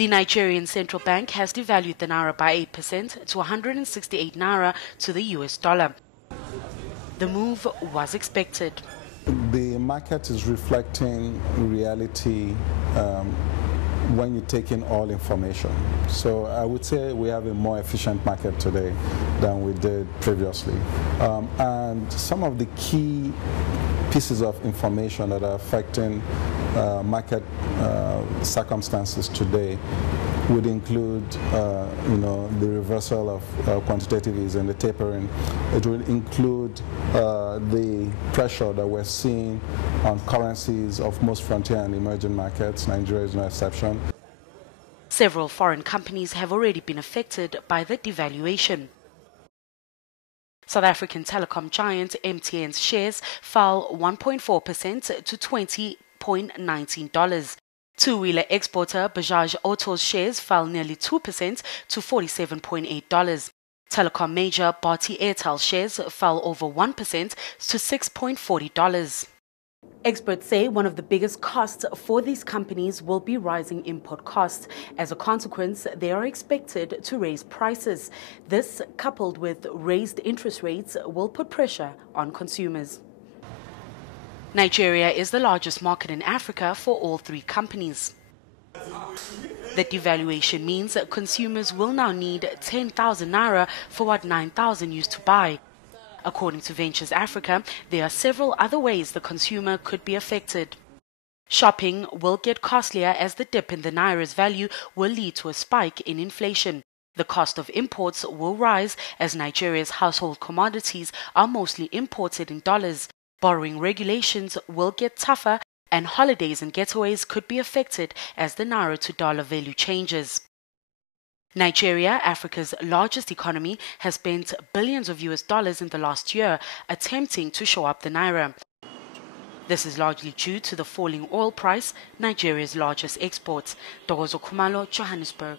The Nigerian central bank has devalued the naira by 8% to 168 naira to the US dollar. The move was expected. The market is reflecting reality when you take in all information. So I would say we have a more efficient market today than we did previously. And some of the key pieces of information that are affecting market circumstances today would include, the reversal of quantitative easing, the tapering. It will include the pressure that we're seeing on currencies of most frontier and emerging markets. Nigeria is no exception. Several foreign companies have already been affected by the devaluation. South African telecom giant MTN's shares fell 1.4% to $20.19. Two-wheeler exporter Bajaj Auto's shares fell nearly 2% to $47.8. Telecom major Bharti Airtel shares fell over 1% to $6.40. Experts say one of the biggest costs for these companies will be rising import costs. As a consequence, they are expected to raise prices. This, coupled with raised interest rates, will put pressure on consumers. Nigeria is the largest market in Africa for all three companies. The devaluation means that consumers will now need 10,000 naira for what 9,000 used to buy. According to Ventures Africa, there are several other ways the consumer could be affected. Shopping will get costlier as the dip in the naira's value will lead to a spike in inflation. The cost of imports will rise as Nigeria's household commodities are mostly imported in dollars. Borrowing regulations will get tougher and holidays and getaways could be affected as the naira to dollar value changes. Nigeria, Africa's largest economy, has spent billions of US dollars in the last year attempting to shore up the naira. This is largely due to the falling oil price, Nigeria's largest export. Dogozo Kumalo, Johannesburg.